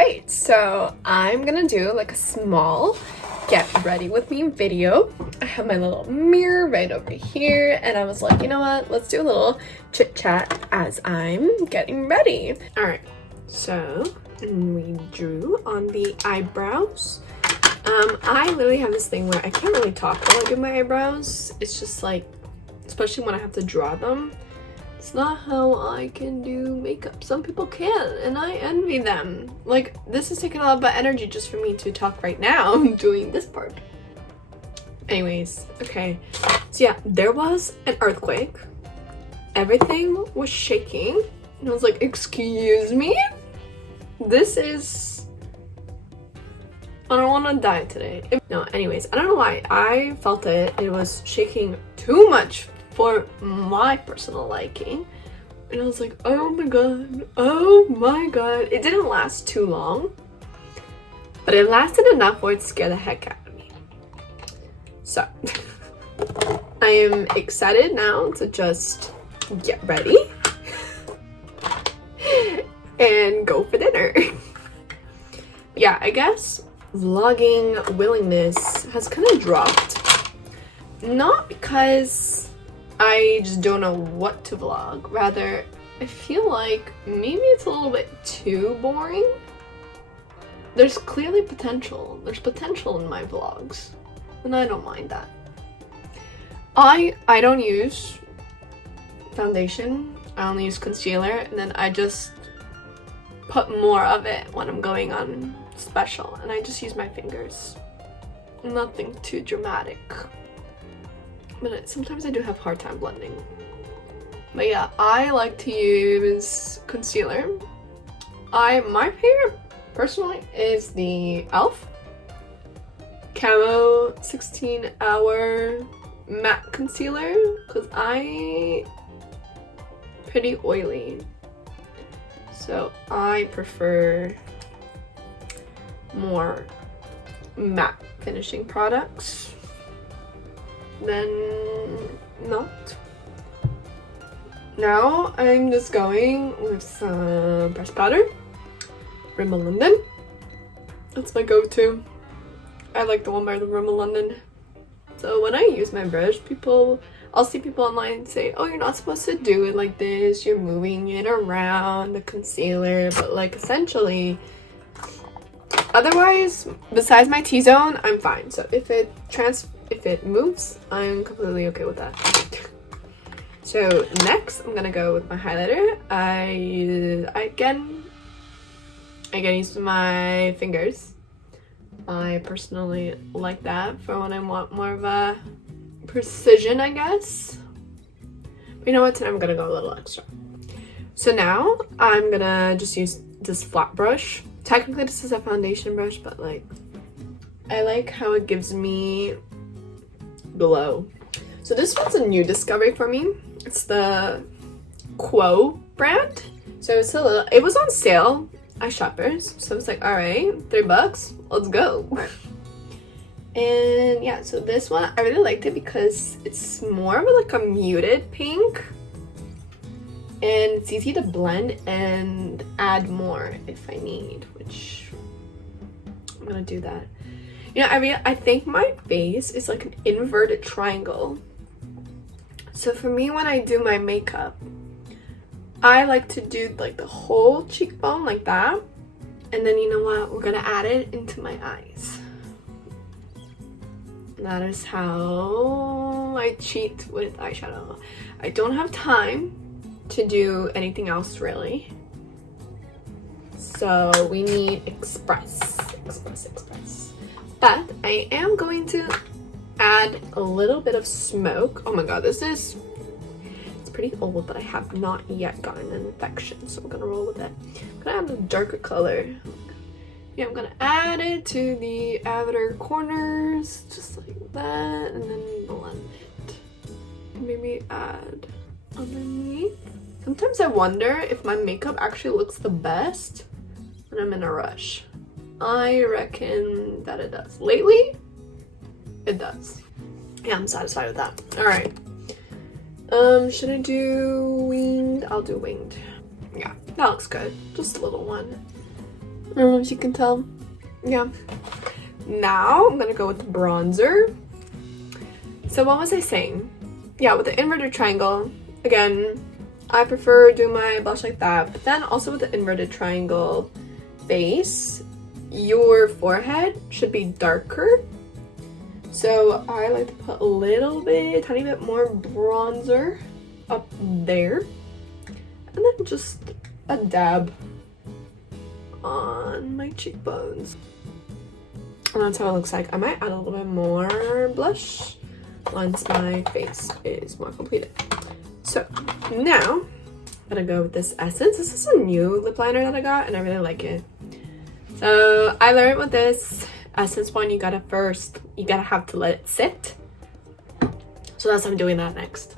Alright, so I'm gonna do like a small get ready with me video. I have my little mirror right over here, and I was like, you know what, let's do a little chit chat as I'm getting ready. Alright, so we drew on the eyebrows. I literally have this thing where I can't really talk while I do my eyebrows. It's just like, especially when I have to draw them, it's not how I can do makeup. Some people can, and I envy them. Like, this is taking a lot of energy just for me to talk right now. I'm doing this part. Anyways, okay. So yeah, there was an earthquake. Everything was shaking. And I was like, excuse me? This is... I don't want to die today. No, anyways, I don't know why. I felt it. It was shaking too much for my personal liking, and I was like, oh my god, oh my god. It didn't last too long, but it lasted enough where it scared the heck out of me. So I am excited now to just get ready and go for dinner. Yeah, I guess vlogging willingness has kind of dropped, not because I just don't know what to vlog. Rather, I feel like maybe it's a little bit too boring. There's clearly potential. There's potential in my vlogs, and I don't mind that. I don't use foundation. I only use concealer, and then I just put more of it when I'm going on special, and I just use my fingers. Nothing too dramatic. But sometimes I do have a hard time blending. But yeah, I like to use concealer. My favorite, personally, is the e.l.f. Camo 16-hour matte concealer, because I'm pretty oily. So I prefer more matte finishing products than not. Now I'm just going with some brush powder. Rimmel London. That's my go-to. I like the one by the Rimmel London. So when I use my brush, I'll see people online say, oh, you're not supposed to do it like this, you're moving it around the concealer, but like essentially, otherwise, besides my T-zone, I'm fine. So if it moves, I'm completely okay with that. So next, I'm gonna go with my highlighter. I again use my fingers. I personally like that for when I want more of a precision, I guess. But you know what? Today I'm gonna go a little extra. So now I'm gonna just use this flat brush. Technically, this is a foundation brush, but like, I like how it gives me glow. So this one's a new discovery for me. It's the Quo brand. So it was on sale at Shoppers. So I was like, all right, $3, let's go. And yeah, so this one, I really liked it because it's more of like a muted pink. And it's easy to blend and add more if I need, which I'm gonna do that. You know, I think my face is like an inverted triangle. So for me, when I do my makeup, I like to do like the whole cheekbone like that. And then you know what? We're gonna add it into my eyes. That is how I cheat with eyeshadow. I don't have time to do anything else really. So we need express. But I am going to add a little bit of smoke. Oh my god, it's pretty old, but I have not yet gotten an infection, so I'm gonna roll with it. I'm gonna add a darker color. Yeah, I'm gonna add it to the outer corners, just like that, and then blend it. Maybe add underneath. Sometimes I wonder if my makeup actually looks the best when I'm in a rush. I reckon that it does. Lately, it does. Yeah, I'm satisfied with that. Alright. Should I do winged? I'll do winged. Yeah, that looks good. Just a little one. I don't know if you can tell. Yeah. Now I'm gonna go with the bronzer. So what was I saying? Yeah, with the inverted triangle, again, I prefer doing my blush like that, but then also with the inverted triangle base, your forehead should be darker. So I like to put a tiny bit more bronzer up there, and then just a dab on my cheekbones. And that's how it looks like. I might add a little bit more blush once my face is more completed. So now I'm gonna go with this Essence. This is a new lip liner that I got and I really like it. So I learned with this Essence one, you gotta have to let it sit. So that's how I'm doing that next.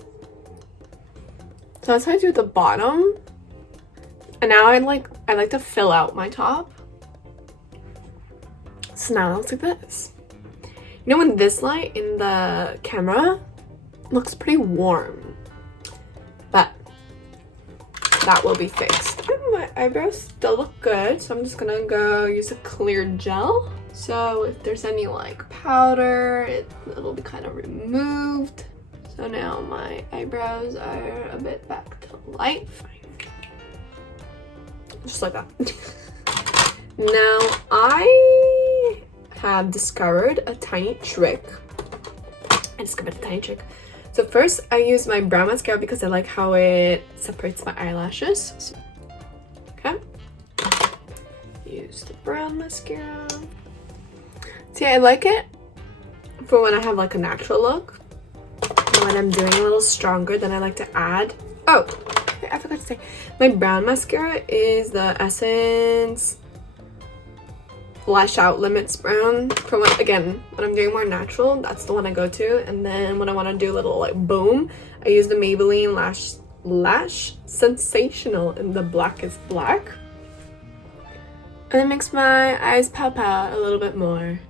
So that's how I do the bottom. And now I like to fill out my top. So now it looks like this. You know, when this light in the camera looks pretty warm, but that will be fixed. And my eyebrows still look good, so I'm just gonna go use a clear gel. So if there's any like powder, it'll be kind of removed. So now my eyebrows are a bit back to life. Just like that. Now I have discovered a tiny trick. So first I use my brown mascara because I like how it separates my eyelashes. So, okay. Use the brown mascara. See, I like it for when I have like a natural look. And when I'm doing a little stronger, then I like to add. Oh, I forgot to say, my brown mascara is the Essence Lash Out Limits Brown. For when, again, when I'm doing more natural, that's the one I go to. And then when I want to do a little like boom, I use the Maybelline Lash Sensational in the blackest black. And it makes my eyes pop out a little bit more.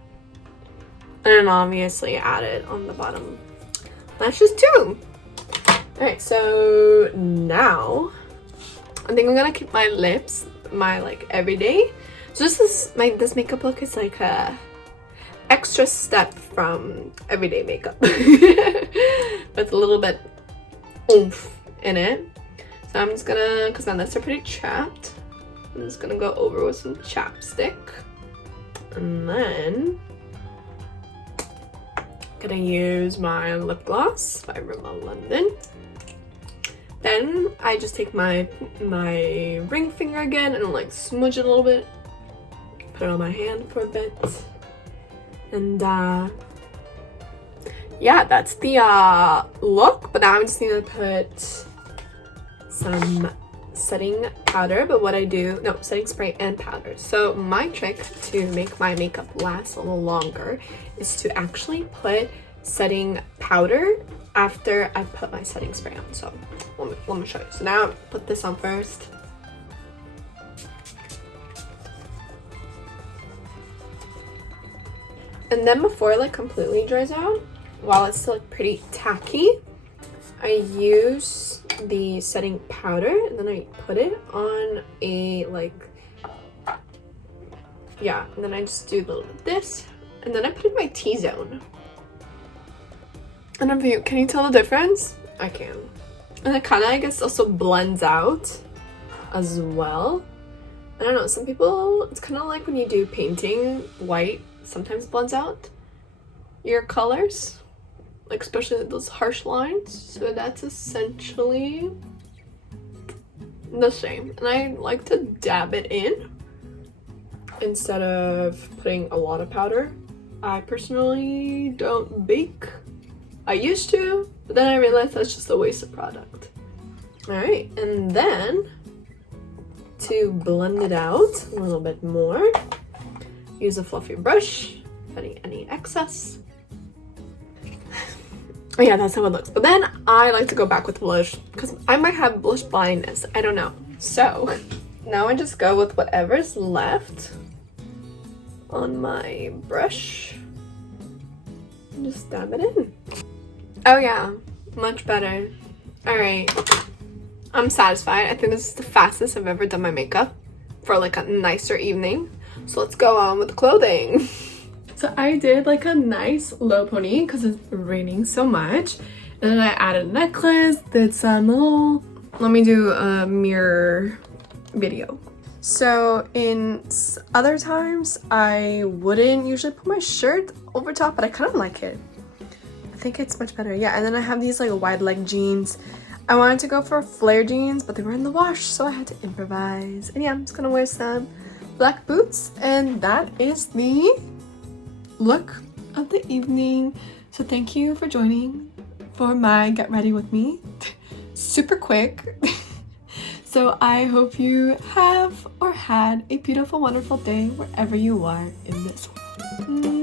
And then obviously add it on the bottom lashes too. Alright, so now I think I'm gonna keep my lips, my like everyday. So this makeup look is like a extra step from everyday makeup. With a little bit oomph in it. So I'm just gonna, because my lips are pretty chapped, I'm just gonna go over with some chapstick. And then gonna use my lip gloss by Rimmel London. Then I just take my ring finger again and like smudge it a little bit. Put it on my hand for a bit. And yeah, that's the look. But now I'm just gonna put some setting powder. But what I do, no, setting spray and powder. So my trick to make my makeup last a little longer is to actually put setting powder after I put my setting spray on. So let me show you. So now I put this on first. And then before it like completely dries out, while it's still like pretty tacky, I use the setting powder and then I put it on a like, yeah, and then I just do a little bit of this and then I put it in my T-zone. I don't know if you can you tell the difference? I can. And it kind of, I guess, also blends out as well. I don't know, some people, it's kind of like when you do painting, white sometimes blends out your colors, like especially those harsh lines. So that's essentially the same. And I like to dab it in instead of putting a lot of powder. I personally don't bake. I used to, but then I realized that's just a waste of product. Alright, and then to blend it out a little bit more, use a fluffy brush, cutting any excess. Oh yeah, that's how it looks. But then I like to go back with blush because I might have blush blindness. I don't know. So now I just go with whatever's left on my brush and just dab it in. Oh yeah, much better. All right, I'm satisfied. I think this is the fastest I've ever done my makeup. for like a nicer evening. So let's go on with the clothing. So I did like a nice low pony because it's raining so much. And then I added a necklace, did some little, let me do a mirror video. So in other times, I wouldn't usually put my shirt over top, but I kind of like it. I think it's much better. Yeah, and then I have these like wide leg jeans. I wanted to go for flare jeans, but they were in the wash, so I had to improvise. And yeah, I'm just gonna wear some black boots, and that is the look of the evening. So thank you for joining for my get ready with me. Super quick. So I hope you have or had a beautiful, wonderful day wherever you are in this world.